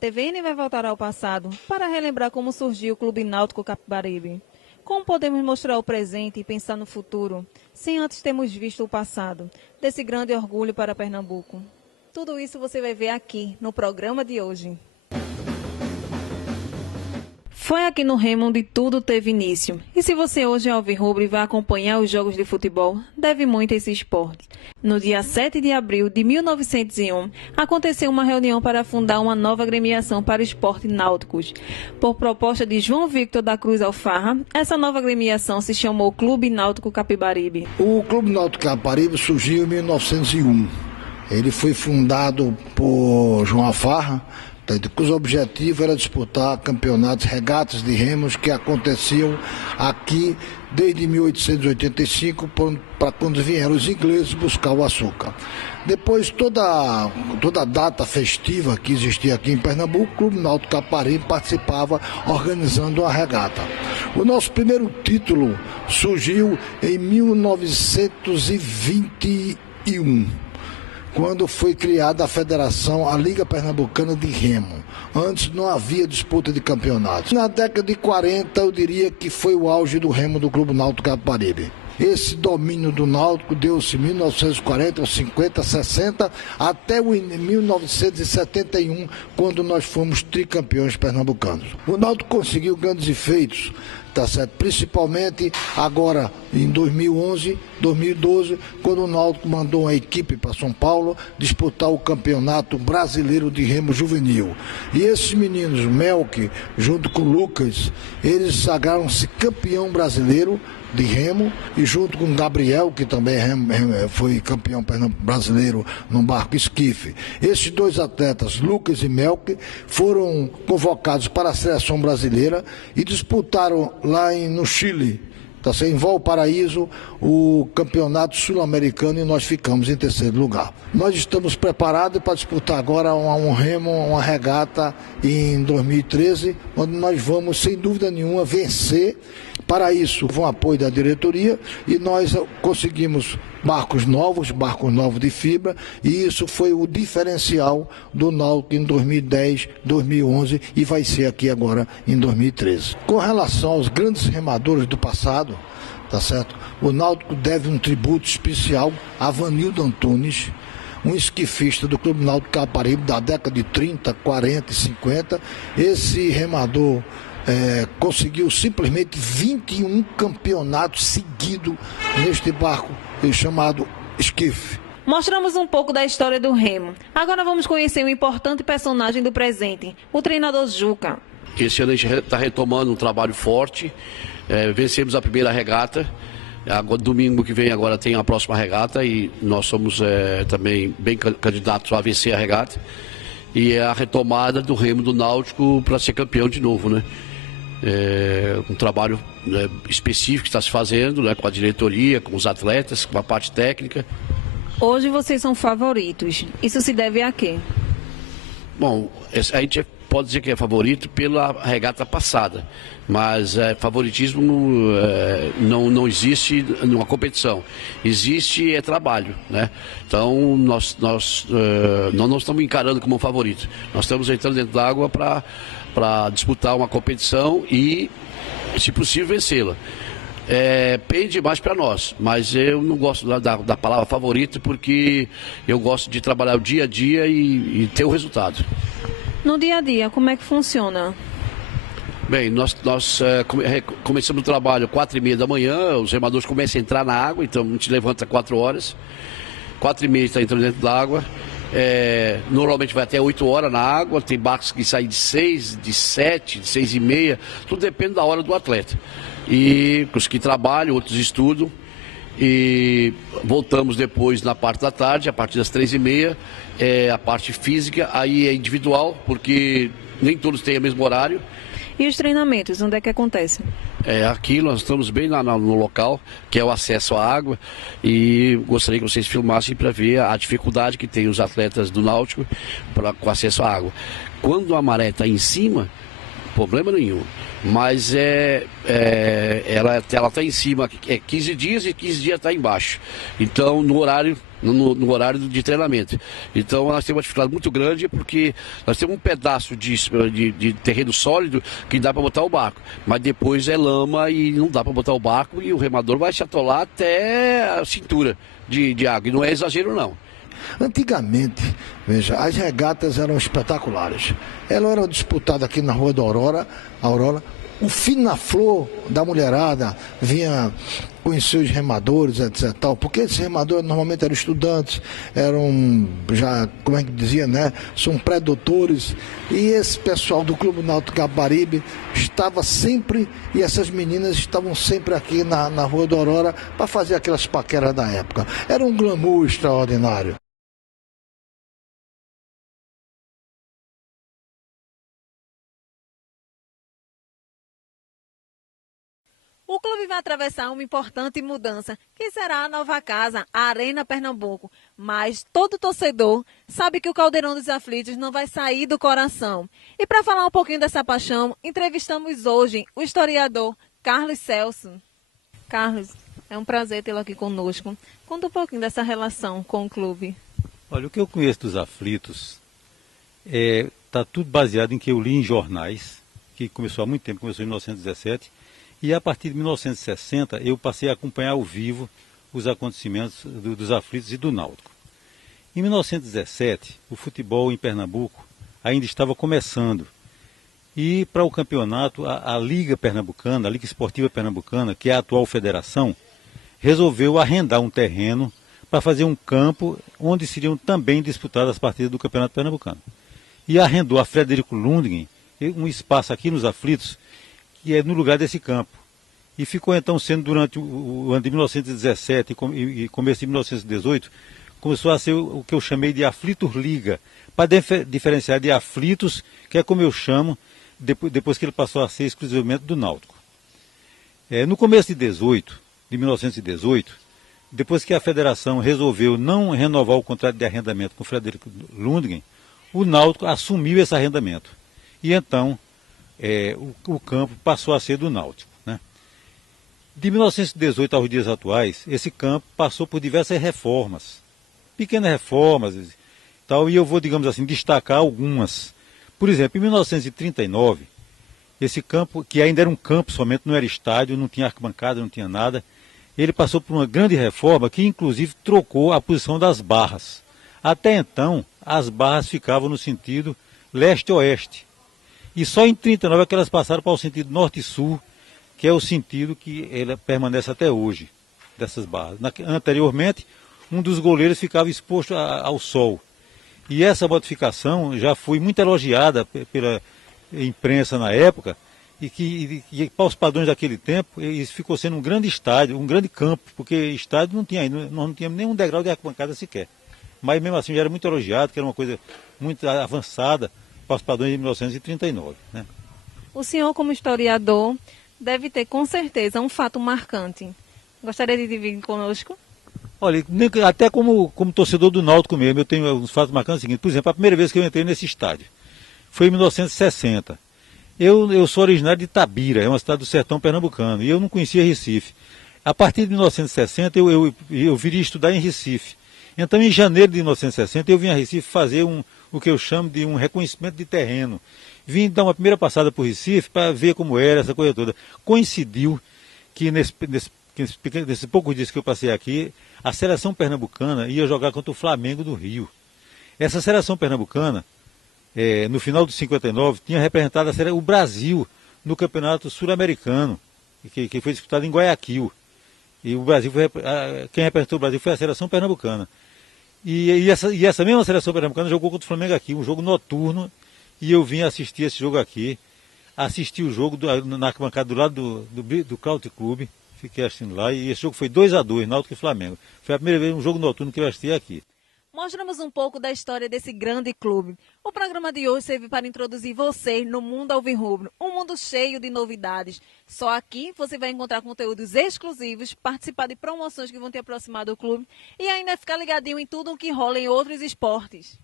TVN vai voltar ao passado para relembrar como surgiu o Clube Náutico Capibaribe. Como podemos mostrar o presente e pensar no futuro, sem antes termos visto o passado, desse grande orgulho para Pernambuco? Tudo isso você vai ver aqui, no programa de hoje. Foi aqui no Remo onde tudo teve início. E se você hoje é alvirrubro e vai acompanhar os jogos de futebol, deve muito a esse esporte. No dia 7 de abril de 1901, aconteceu uma reunião para fundar uma nova agremiação para o esporte náuticos. Por proposta de João Victor da Cruz Alfarra, essa nova agremiação se chamou Clube Náutico Capibaribe. O Clube Náutico Capibaribe surgiu em 1901. Ele foi fundado por João Alfarra, cujo objetivo era disputar campeonatos, regatas de remos que aconteciam aqui desde 1885, para quando vieram os ingleses buscar o açúcar. Depois, toda a data festiva que existia aqui em Pernambuco, o Clube Náutico Capibaribe participava organizando a regata. O nosso primeiro título surgiu em 1921. Quando foi criada a Federação, a Liga Pernambucana de Remo. Antes não havia disputa de campeonatos. Na década de 40, eu diria que foi o auge do remo do Clube Náutico Capibaribe. Esse domínio do Náutico deu-se em 1940, 50, 60, até 1971, quando nós fomos tricampeões pernambucanos. O Náutico conseguiu grandes feitos, tá certo? Principalmente agora em 2011, 2012, quando o Náutico mandou uma equipe para São Paulo disputar o Campeonato Brasileiro de Remo Juvenil. E esses meninos, Melk, junto com o Lucas, eles sagraram-se campeão brasileiro de remo, e junto com o Gabriel, que também foi campeão brasileiro num barco esquife. Esses dois atletas, Lucas e Melk, foram convocados para a seleção brasileira e disputaram lá no Chile, em Valparaíso, o campeonato sul-americano, e nós ficamos em terceiro lugar. Nós estamos preparados para disputar agora um remo, uma regata em 2013, onde nós vamos, sem dúvida nenhuma, vencer. Para isso, com o apoio da diretoria, e nós conseguimos barcos novos de fibra, e isso foi o diferencial do Náutico em 2010, 2011 e vai ser aqui agora em 2013. Com relação aos grandes remadores do passado, tá certo? O Náutico deve um tributo especial a Vanildo Antunes, um esquifista do Clube Náutico Capibaribe da década de 30, 40 e 50. Esse remador conseguiu simplesmente 21 campeonatos seguidos neste barco chamado esquife. Mostramos um pouco da história do remo. Agora vamos conhecer um importante personagem do presente, o treinador Juca. Esse ano a gente está retomando um trabalho forte. Vencemos a primeira regata. Domingo que vem agora tem a próxima regata e nós somos também bem candidatos a vencer a regata. E é a retomada do remo do Náutico para ser campeão de novo, né? Um trabalho específico que está se fazendo, né, com a diretoria, com os atletas, com a parte técnica. Hoje vocês são favoritos. Isso se deve a quê? Bom, a gente pode dizer que é favorito pela regata passada, mas favoritismo não existe numa competição. Existe trabalho, né? Então nós não estamos encarando como um favorito. Nós estamos entrando dentro da água para disputar uma competição e, se possível, vencê-la. Pende mais para nós, mas eu não gosto da palavra favorito, porque eu gosto de trabalhar o dia a dia e ter o resultado. No dia a dia, como é que funciona? Bem, nós começamos o trabalho às 4h30 da manhã, os remadores começam a entrar na água, então a gente levanta às 4 horas, 4h30 está entrando dentro da água. Normalmente vai até 8 horas na água, tem barcos que saem de 6, de 7, de 6h30, tudo depende da hora do atleta. E os que trabalham, outros estudam, e voltamos depois na parte da tarde, a partir das 3h30, a parte física, aí é individual, porque nem todos têm o mesmo horário. E os treinamentos, onde é que acontecem? Aqui nós estamos bem no local, que é o acesso à água, e gostaria que vocês filmassem para ver a dificuldade que tem os atletas do Náutico com acesso à água. Quando a maré está em cima, problema nenhum, mas ela está em cima, 15 dias e 15 dias está embaixo. Então, no horário no horário de treinamento. Então nós temos uma dificuldade muito grande porque nós temos um pedaço de terreno sólido que dá para botar o barco, mas depois é lama e não dá para botar o barco e o remador vai se atolar até a cintura de água, e não é exagero não. Antigamente, veja, as regatas eram espetaculares. Elas eram disputadas aqui na Rua da Aurora. O fina-flor da mulherada vinha conhecer os remadores, etc. Tal, porque esses remadores normalmente eram estudantes, eram já, como é que dizia, né? São pré-doutores. E esse pessoal do Clube Náutico Capibaribe estava sempre, e essas meninas estavam sempre aqui na Rua da Aurora para fazer aquelas paqueras da época. Era um glamour extraordinário. O clube vai atravessar uma importante mudança, que será a nova casa, a Arena Pernambuco. Mas todo torcedor sabe que o Caldeirão dos Aflitos não vai sair do coração. E para falar um pouquinho dessa paixão, entrevistamos hoje o historiador Carlos Celso. Carlos, é um prazer tê-lo aqui conosco. Conta um pouquinho dessa relação com o clube. Olha, o que eu conheço dos Aflitos está tudo baseado em que eu li em jornais, que começou há muito tempo, começou em 1917, e a partir de 1960 eu passei a acompanhar ao vivo os acontecimentos dos Aflitos e do Náutico. Em 1917, o futebol em Pernambuco ainda estava começando. E para o campeonato, a Liga Pernambucana, a Liga Esportiva Pernambucana, que é a atual federação, resolveu arrendar um terreno para fazer um campo onde seriam também disputadas as partidas do Campeonato Pernambucano. E arrendou a Frederico Lundgren um espaço aqui nos Aflitos, que é no lugar desse campo. E ficou então sendo durante o ano de 1917 e começo de 1918, começou a ser o que eu chamei de Aflitos Liga, para diferenciar de Aflitos, que é como eu chamo, depois que ele passou a ser exclusivamente do Náutico. No começo de 1918, depois que a federação resolveu não renovar o contrato de arrendamento com o Frederico Lundgren, o Náutico assumiu esse arrendamento. E então o campo passou a ser do Náutico. Né? De 1918 aos dias atuais, esse campo passou por diversas reformas, pequenas reformas, tal, e eu vou, digamos assim, destacar algumas. Por exemplo, em 1939, esse campo, que ainda era um campo somente, não era estádio, não tinha arquibancada, não tinha nada, ele passou por uma grande reforma que inclusive trocou a posição das barras. Até então, as barras ficavam no sentido leste-oeste. E só em 1939 é que elas passaram para o sentido norte e sul, que é o sentido que ela permanece até hoje, dessas barras. Anteriormente, um dos goleiros ficava exposto ao sol. E essa modificação já foi muito elogiada pela imprensa na época, e que para os padrões daquele tempo, isso ficou sendo um grande estádio, um grande campo, porque estádio não tinha, nós não tínhamos nenhum degrau de arquibancada sequer. Mas mesmo assim já era muito elogiado, que era uma coisa muito avançada para os padrões de 1939. Né? O senhor, como historiador, deve ter com certeza um fato marcante. Gostaria de dividir conosco? Olha, até como torcedor do Náutico mesmo, eu tenho uns fatos marcantes seguintes. Por exemplo, a primeira vez que eu entrei nesse estádio foi em 1960. Eu sou originário de Itabira, é uma cidade do sertão pernambucano, e eu não conhecia Recife. A partir de 1960 eu viria estudar em Recife. Então, em janeiro de 1960, eu vim a Recife fazer o que eu chamo de um reconhecimento de terreno. Vim dar uma primeira passada por Recife para ver como era essa coisa toda. Coincidiu que nesses poucos dias que eu passei aqui, a seleção pernambucana ia jogar contra o Flamengo do Rio. Essa seleção pernambucana, no final de 59, tinha representado o Brasil no Campeonato Sul-Americano, que foi disputado em Guayaquil. E o Brasil quem representou o Brasil foi a seleção pernambucana. E essa mesma seleção pernambucana jogou contra o Flamengo aqui, um jogo noturno, e eu vim assistir esse jogo aqui. Assisti o jogo na arquibancada do lado do Cláudio Clube, fiquei assistindo lá, e esse jogo foi 2-2, Náutico e Flamengo. Foi a primeira vez um jogo noturno que eu assisti aqui. Mostramos um pouco da história desse grande clube. O programa de hoje serve para introduzir você no mundo alvirrubro, um mundo cheio de novidades. Só aqui você vai encontrar conteúdos exclusivos, participar de promoções que vão te aproximar do clube e ainda ficar ligadinho em tudo o que rola em outros esportes.